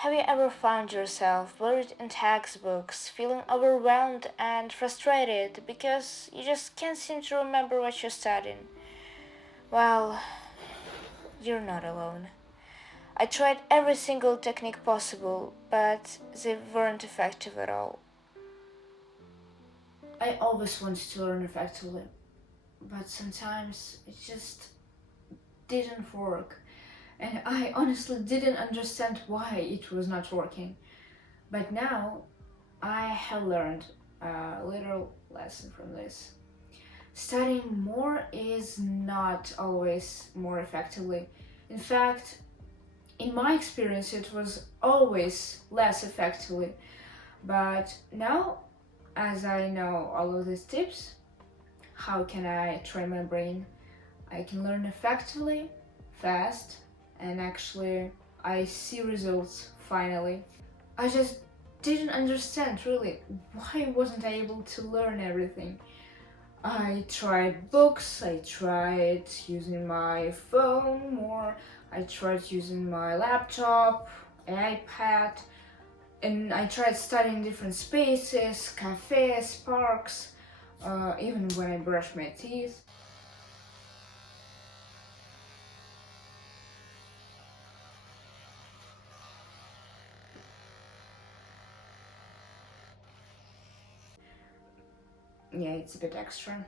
Have you ever found yourself buried in textbooks, feeling overwhelmed and frustrated because you just can't seem to remember what you're studying? Well, you're not alone. I tried every single technique possible, but they weren't effective at all. I always wanted to learn effectively, but sometimes it just didn't work. And I honestly didn't understand why it was not working. But now I have learned a little lesson from this. Studying more is not always more effectively. In fact, in my experience, it was always less effectively. But now, as I know all of these tips, how can I train my brain? I can learn effectively, fast, and actually I see results finally. I just didn't understand really why wasn't I able to learn everything. I tried books, I tried using my phone more, I tried using my laptop, iPad, and I tried studying different spaces, cafes, parks, even when I brush my teeth. Yeah, it's a bit extra,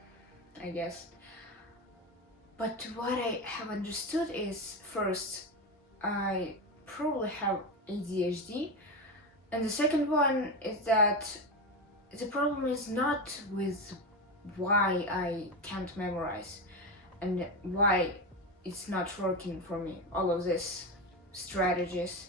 I guess. But what I have understood is, first, I probably have ADHD, and the second one is that the problem is not with why I can't memorize and why it's not working for me, all of these strategies.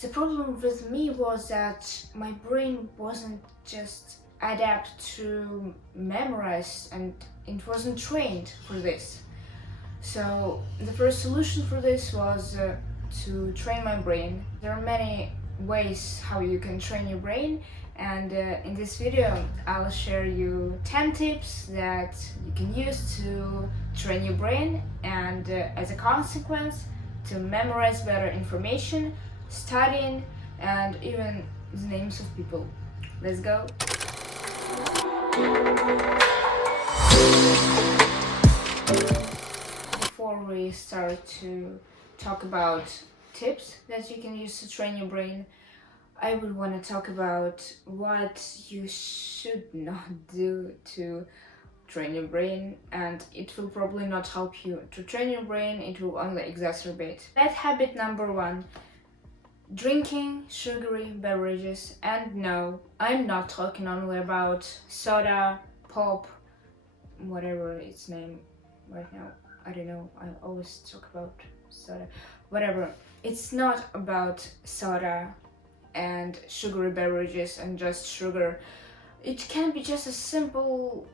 The problem with me was that my brain wasn't just adapt to memorize and it wasn't trained for this. So the first solution for this was to train my brain. There are many ways how you can train your brain, and in this video I'll share you 10 tips that you can use to train your brain and as a consequence to memorize better information, studying, and even the names of people. Let's go! Before we start to talk about tips that you can use to train your brain, I would want to talk about what you should not do to train your brain, and it will probably not help you to train your brain, it will only exacerbate. Bad habit number 1: drinking sugary beverages. And no, I'm not talking only about soda, pop, whatever its name right now. I don't know, I always talk about soda. Whatever. It's not about soda and sugary beverages and just sugar. It can be just a simple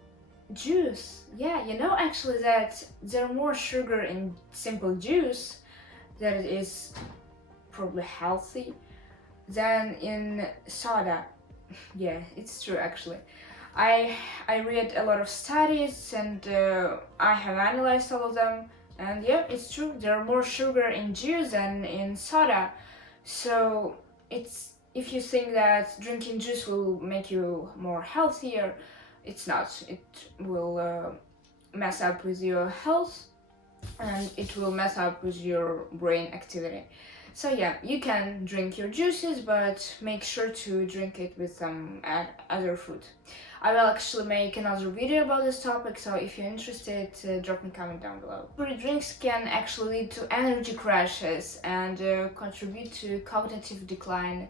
juice. Yeah, you know actually that there are more sugar in simple juice that it is probably healthy than in soda. Yeah, it's true actually. I read a lot of studies and I have analyzed all of them, and yeah, it's true, there are more sugar in juice than in soda. So it's, if you think that drinking juice will make you more healthier, it's not. It will mess up with your health and it will mess up with your brain activity. So yeah, you can drink your juices, but make sure to drink it with some other fruit. I will actually make another video about this topic, so if you're interested, drop me a comment down below. Sugary drinks can actually lead to energy crashes and contribute to cognitive decline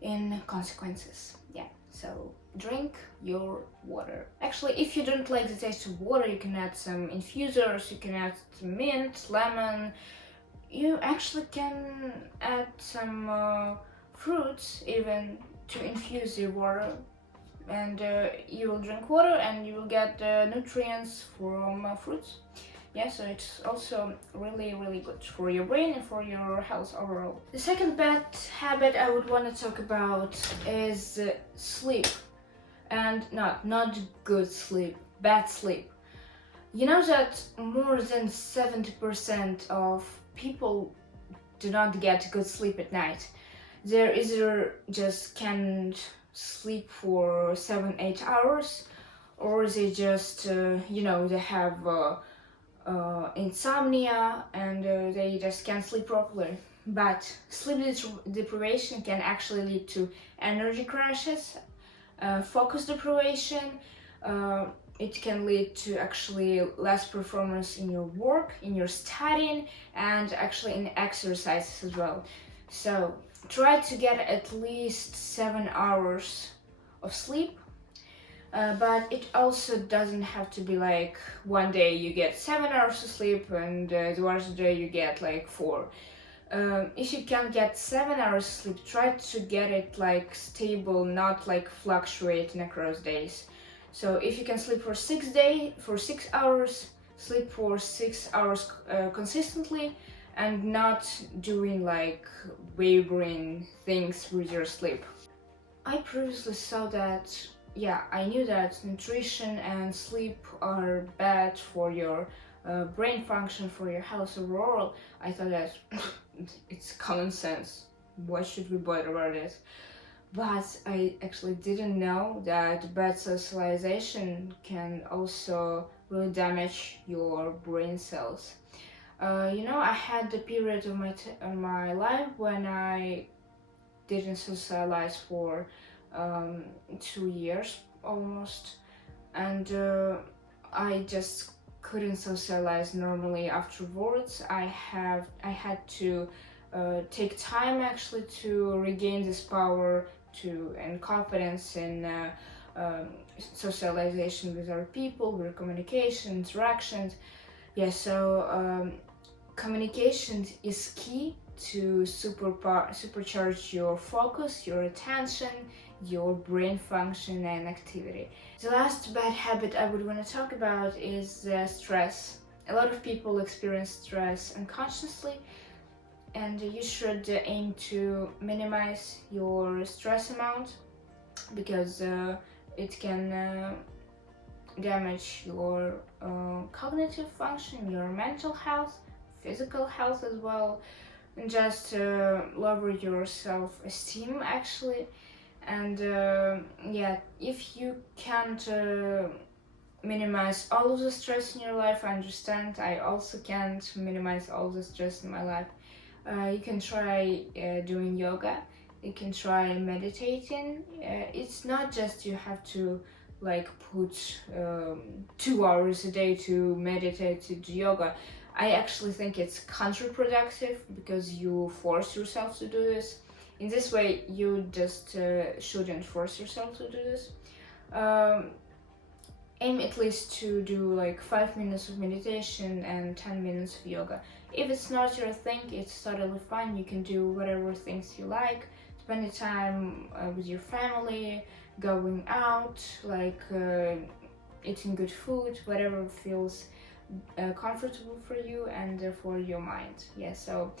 in consequences. Yeah, so drink your water. Actually, if you don't like the taste of water, you can add some infusers, you can add some mint, lemon. You actually can add some fruits even to infuse your water, and you will drink water and you will get nutrients from fruits. Yeah, so it's also really good for your brain and for your health overall. The second bad habit I would want to talk about is sleep, and not good sleep, bad sleep. You know that more than 70% of people do not get good sleep at night. They either just can't sleep for 7-8 hours, or they just they have insomnia, and they just can't sleep properly. But sleep deprivation can actually lead to energy crashes, focus deprivation. It can lead to actually less performance in your work, in your studying, and actually in exercises as well. So try to get at least 7 hours of sleep. But it also doesn't have to be like one day you get 7 hours of sleep and the rest of the day you get like 4. If you can get 7 hours sleep, try to get it like stable, not like fluctuating across days. So if you can sleep for 6 hours, sleep for 6 hours consistently, and not doing like wavering things with your sleep. I previously saw that, yeah, I knew that nutrition and sleep are bad for your brain function, for your health overall. I thought that it's common sense. Why should we bother about it? But I actually didn't know that bad socialization can also really damage your brain cells. I had the period of my life when I didn't socialize for 2 years almost, and I just couldn't socialize normally afterwards. I had to take time actually to regain this power and confidence in socialization with other people, with communication, interactions. Yeah, so communication is key to supercharge your focus, your attention, your brain function and activity. The last bad habit I would want to talk about is stress. A lot of people experience stress unconsciously, and you should aim to minimize your stress amount, because it can damage your cognitive function, your mental health, physical health as well, and just lower your self-esteem actually. And yeah, if you can't minimize all of the stress in your life, I understand. I also can't minimize all the stress in my life. You can try doing yoga, you can try meditating. It's not just you have to like put 2 hours a day to meditate, to do yoga. I actually think it's counterproductive because you force yourself to do this. In this way, you just shouldn't force yourself to do this. Aim at least to do like 5 minutes of meditation and 10 minutes of yoga. If it's not your thing, it's totally fine. You can do whatever things you like. Spending time with your family, going out, like eating good food, whatever feels comfortable for you and for your mind. Yeah, so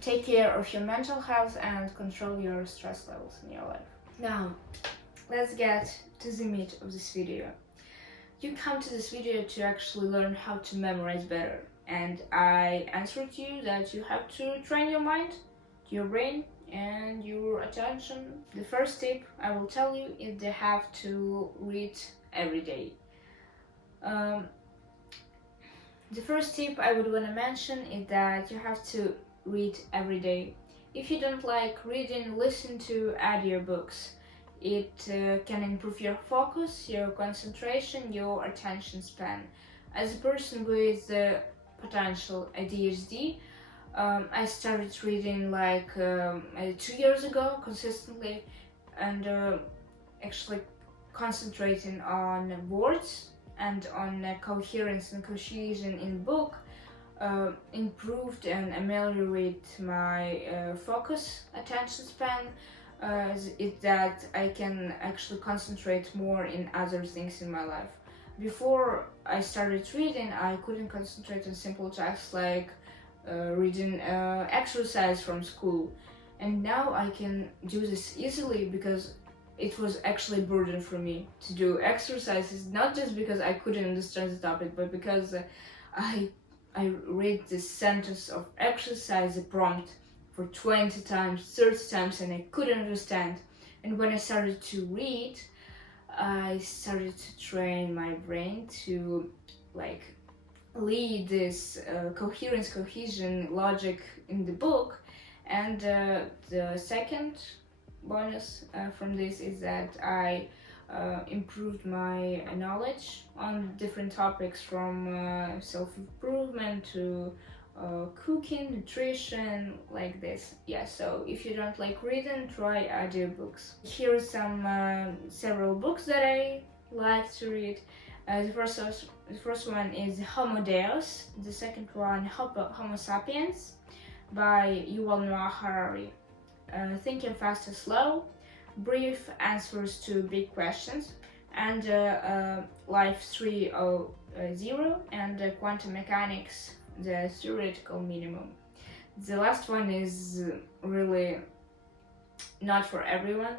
take care of your mental health and control your stress levels in your life. Now, let's get to the meat of this video. You come to this video to actually learn how to memorize better, and I answered you that you have to train your mind, your brain, and your attention. The first tip I will tell you is they have to read every day. The first tip I would want to mention is that you have to read every day. If you don't like reading, listen to audiobooks. It can improve your focus, your concentration, your attention span. As a person with potential ADHD, I started reading like 2 years ago consistently, and actually concentrating on words and on coherence and cohesion in book improved and ameliorated my focus, attention span. Is that I can actually concentrate more in other things in my life. Before I started reading, I couldn't concentrate on simple tasks like reading exercise from school, and now I can do this easily because it was actually a burden for me to do exercises, not just because I couldn't understand the topic, but because I read the sentence of exercise, the prompt for 20 times, 30 times, and I couldn't understand. And when I started to read, I started to train my brain to like lead this coherence, cohesion, logic in the book. And the second bonus from this is that I improved my knowledge on different topics, from self-improvement to cooking, nutrition, like this. Yeah, so if you don't like reading, try audiobooks. Here are some several books that I like to read. The first one is Homo Deus, the second one Homo Sapiens by Yuval Noah Harari. Thinking Fast and Slow, Brief Answers to Big Questions, and Life 3.0 and Quantum Mechanics, the Theoretical Minimum. The last one is really not for everyone,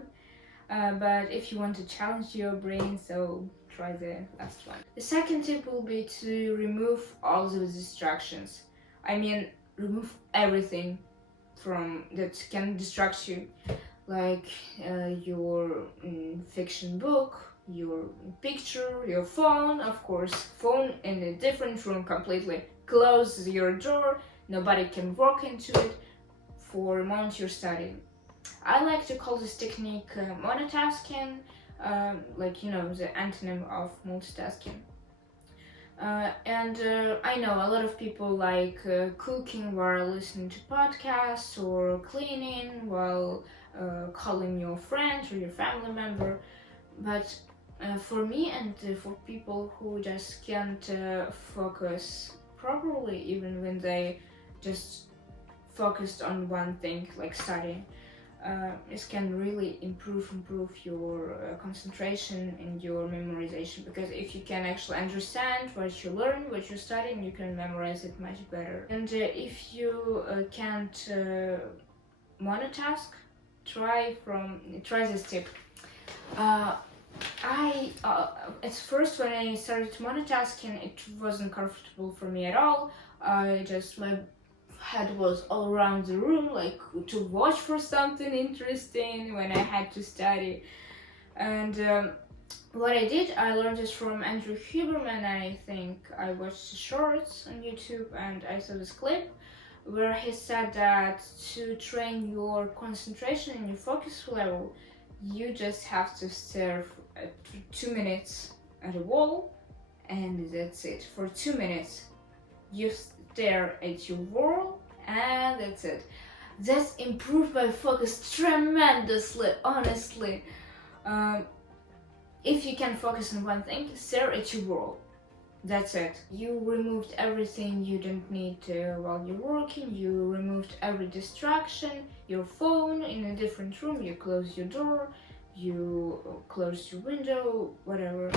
but if you want to challenge your brain, so try the last one. The second tip will be to remove all the distractions. I mean, remove everything from that can distract you, like your fiction book, your picture, your phone. Of course, phone in a different room completely. Close your door, nobody can walk into it for a moment you're studying. I like to call this technique monotasking, like, you know, the antonym of multitasking. And I know a lot of people like cooking while listening to podcasts, or cleaning while calling your friend or your family member. But for me, and for people who just can't focus properly, even when they just focused on one thing, like studying, this can really improve your concentration and your memorization, because if you can actually understand what you learn, what you're studying, you can memorize it much better. And if you can't monotask, try this tip. At first, when I started monotasking, it wasn't comfortable for me at all. My head was all around the room, like to watch for something interesting when I had to study. And what I did, I learned this from Andrew Huberman. I think I watched shorts on YouTube and I saw this clip where he said that to train your concentration and your focus level, you just have to stare for 2 minutes at a wall, and that's it. For 2 minutes, you stare at your wall, and that's it. That's improved my focus tremendously, honestly. If you can focus on one thing, stare at your wall. That's it. You removed everything you don't need while you're working. You removed every distraction, your phone in a different room, you close your door, you close your window, whatever.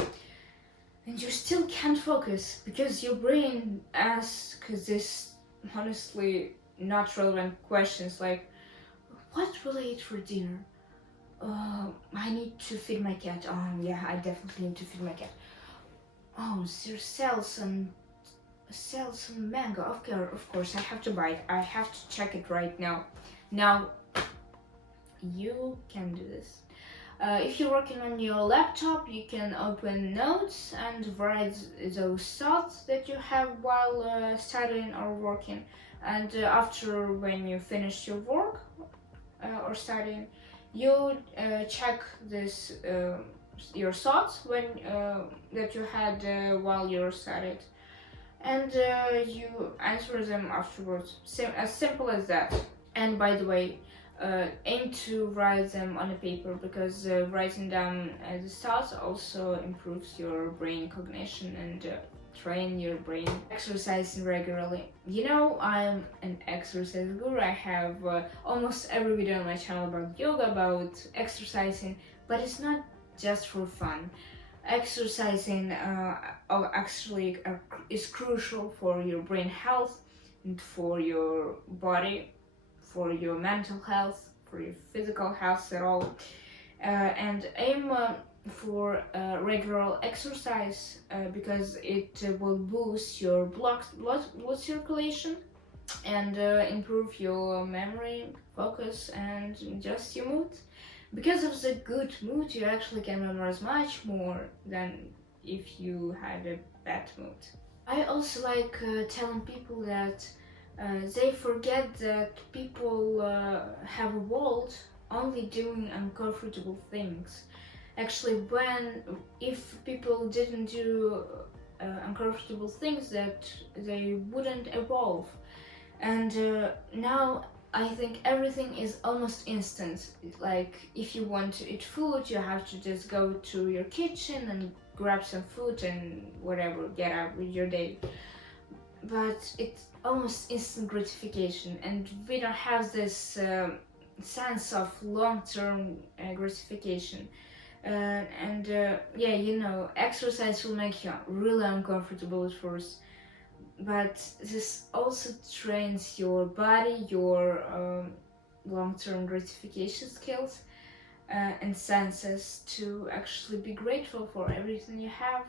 And you still can't focus because your brain asks this honestly not relevant questions like, what will I eat for dinner? I need to feed my cat. Oh yeah, I definitely need to feed my cat. Oh, sell some mango. Of course, I have to buy it. I have to check it right now. Now, you can do this. If you're working on your laptop, you can open notes and write those thoughts that you have while studying or working. And after, when you finish your work or studying, you check this your thoughts that you had while you studied, and you answer them afterwards. As simple as that. And by the way, aim to write them on a paper, because writing down the thoughts also improves your brain cognition and train your brain. Exercising regularly. You know, I'm an exercise guru. I have almost every video on my channel about yoga, about exercising, but it's not just for fun. Exercising actually is crucial for your brain health and for your body, for your mental health, for your physical health at all. And aim for regular exercise because it will boost your blood circulation, and improve your memory, focus, and just your mood. Because of the good mood, you actually can memorize much more than if you had a bad mood. I also like telling people that they forget that people have evolved only doing uncomfortable things. Actually, if people didn't do uncomfortable things, that they wouldn't evolve. And now I think everything is almost instant. Like if you want to eat food, you have to just go to your kitchen and grab some food and whatever, get out with your day. But it's almost instant gratification, and we don't have this sense of long-term gratification. Yeah, exercise will make you really uncomfortable at first, but this also trains your body, your long-term gratification skills and senses to actually be grateful for everything you have.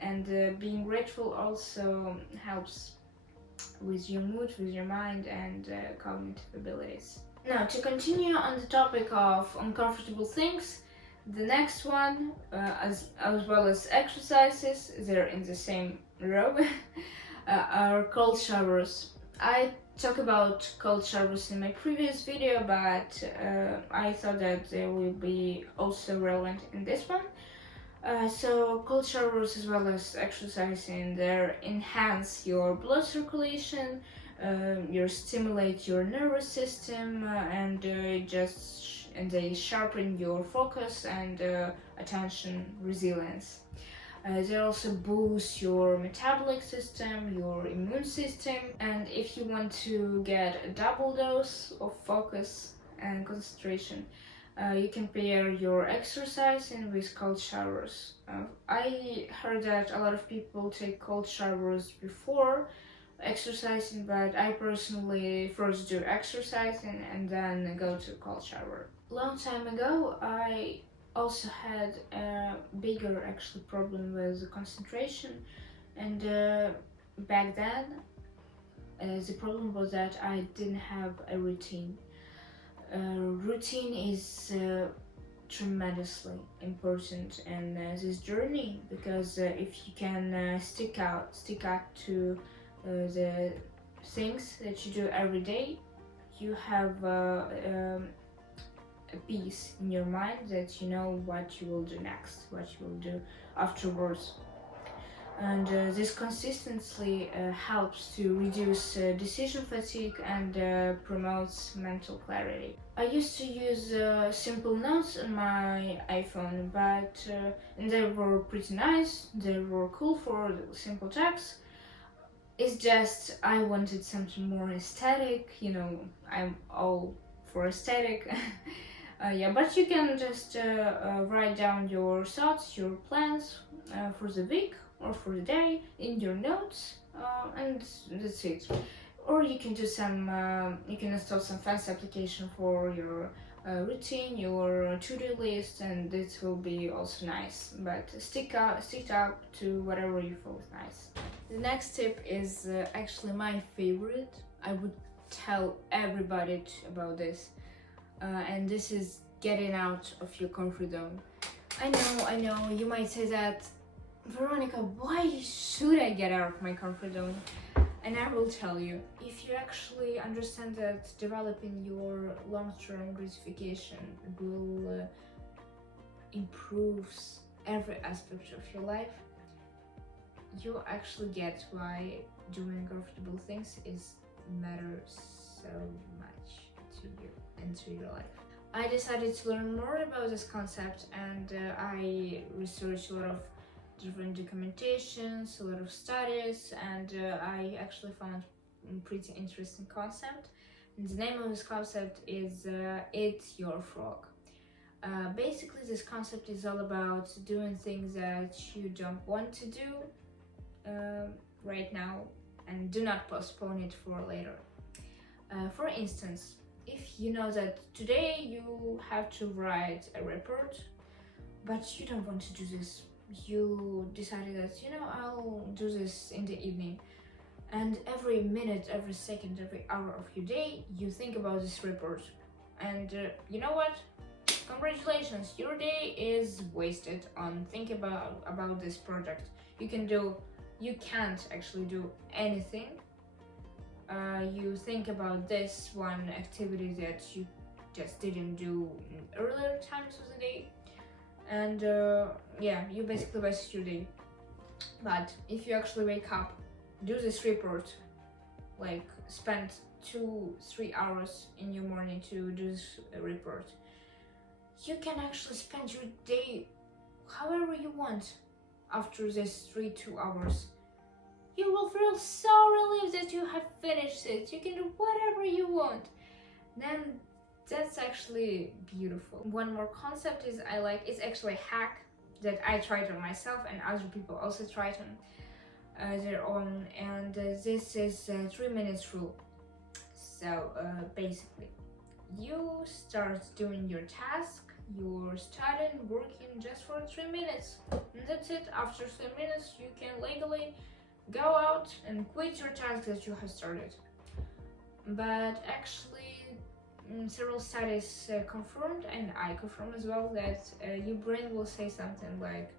And being grateful also helps with your mood, with your mind, and cognitive abilities. Now, to continue on the topic of uncomfortable things, the next one, as well as exercises, they're in the same row, are cold showers. I talked about cold showers in my previous video, but I thought that they will be also relevant in this one. So cold showers as well as exercising, they enhance your blood circulation, you stimulate your nervous system, and they sharpen your focus and attention resilience. They also boost your metabolic system, your immune system, and if you want to get a double dose of focus and concentration, you can pair your exercising with cold showers. I heard that a lot of people take cold showers before exercising, but I personally first do exercising and then go to cold shower. Long time ago, I also had a bigger actually problem with concentration, and back then the problem was that I didn't have a routine. Routine is tremendously important in this journey, because if you can stick out to the things that you do every day, you have a peace in your mind that you know what you will do next, what you will do afterwards. And this consistency helps to reduce decision fatigue and promotes mental clarity. I used to use simple notes on my iPhone, but they were pretty nice, they were cool for simple tasks. It's just I wanted something more aesthetic, I'm all for aesthetic. Yeah, but you can just write down your thoughts, your plans for the week or for the day in your notes, and that's it. Or you can do you can install some fancy application for your routine, your to-do list, and this will be also nice. But stick up to whatever you feel is nice. The next tip is actually my favorite. I would tell everybody about this. And this is getting out of your comfort zone. I know, you might say that, Veronica, why should I get out of my comfort zone? And I will tell you, if you actually understand that developing your long-term gratification will improve every aspect of your life, you actually get why doing uncomfortable things matters so much to you and to your life. I decided to learn more about this concept, and I researched a lot of different documentations, a lot of studies, and I actually found a pretty interesting concept. And the name of this concept is Eat Your Frog. Basically, this concept is all about doing things that you don't want to do right now, and do not postpone it for later. For instance, if you know that today you have to write a report, but you don't want to do this, you decided that I'll do this in the evening. And every minute, every second, every hour of your day, you think about this report. And you know what? Congratulations, your day is wasted on thinking about this project. You can't actually do anything. You think about this one activity that you just didn't do in earlier times of the day, and yeah, you basically wasted your day. But if you actually wake up, do this report, like spend 2-3 hours in your morning to do this report, you can actually spend your day however you want after this 2 hours. You will feel so relieved that you have finished it. You can do whatever you want. Then that's actually beautiful. One more concept is it's actually a hack that I tried on myself and other people also tried on their own, and this is 3 minutes rule. So basically, you start doing your task, you're studying, working just for 3 minutes, and that's it. After 3 minutes, you can legally go out and quit your task that you have started. But actually, several studies confirmed, and I confirmed as well, that your brain will say something like,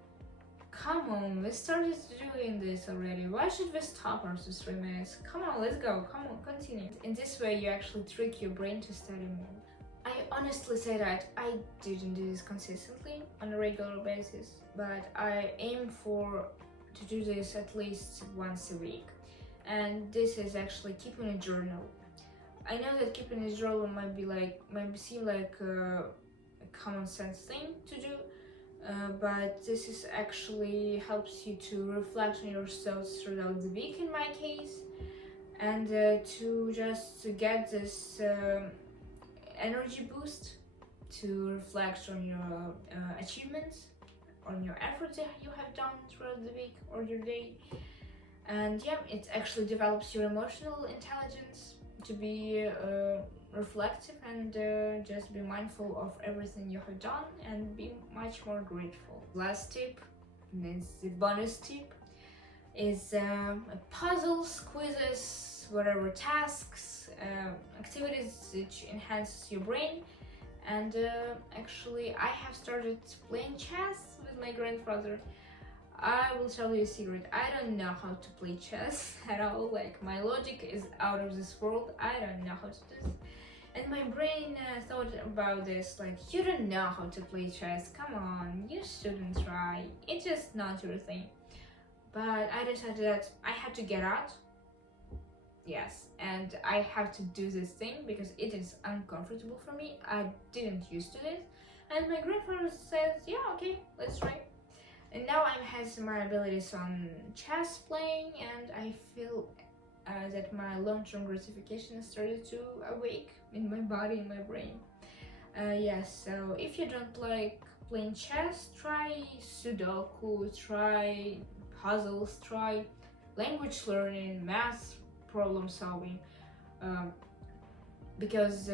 come on, we started doing this already, why should we stop after 3 minutes? Come on, let's go, come on, continue. In this way, you actually trick your brain to study more. I honestly say that I didn't do this consistently on a regular basis, but I aim to do this at least once a week. And this is actually keeping a journal. I know that keeping a journal might seem like a common sense thing to do, but this is actually helps you to reflect on your thoughts throughout the week in my case, and to just get this energy boost to reflect on your achievements, on your efforts that you have done throughout the week or your day. And yeah, it actually develops your emotional intelligence to be reflective and just be mindful of everything you have done and be much more grateful. Last tip, and it's the bonus tip, is puzzles, quizzes, whatever tasks, activities which enhance your brain. And actually, I have started playing chess with my grandfather. I will tell you a secret, I don't know how to play chess at all. Like, my logic is out of this world. I don't know how to do this. And my brain thought about this, like, you don't know how to play chess, come on, you shouldn't try, it's just not your thing. But I decided that I had to get out, yes, and I have to do this thing because it is uncomfortable for me. I didn't used to it, and my grandfather says, yeah, okay, let's try. And now I'm has my abilities on chess playing, and I feel that my long-term gratification started to awake in my body, in my brain. Yes, so if you don't like playing chess, try Sudoku, try puzzles, try language learning, math problem solving, because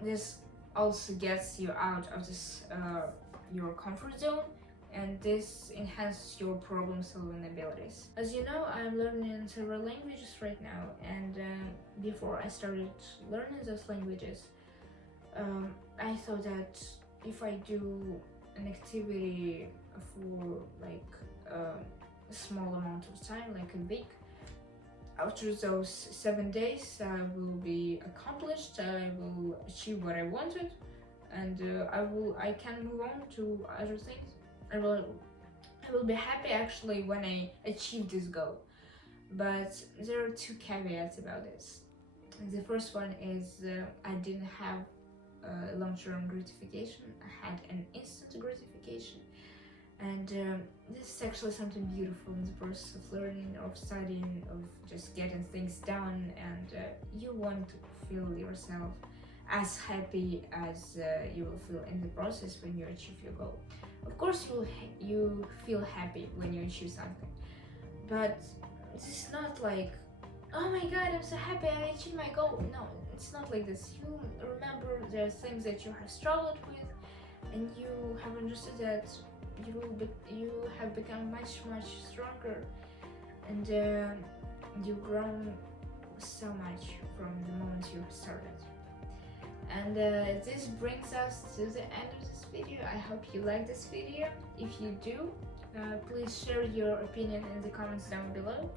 this also gets you out of this your comfort zone, and this enhances your problem solving abilities. As you know, I'm learning several languages right now, and before I started learning those languages, I thought that if I do an activity for like a small amount of time, like a week, after those 7 days I will be accomplished, I will achieve what I wanted, and I can move on to other things. I will be happy actually when I achieve this goal. But there are 2 caveats about this. The first one is I didn't have long-term gratification, I had an instant gratification. And this is actually something beautiful in the process of learning, of studying, of just getting things done, and you want to feel yourself as happy as you will feel in the process when you achieve your goal. Of course, you feel happy when you achieve something, but this is not like, oh my god, I'm so happy I achieved my goal. No, it's not like this. You remember the things that you have struggled with, and you have understood that you have become much stronger, and you've grown so much from the moment you started. And this brings us to the end of this video. I hope you like this video. If you do, please share your opinion in the comments down below.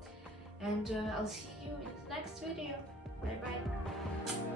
And I'll see you in the next video. Bye bye.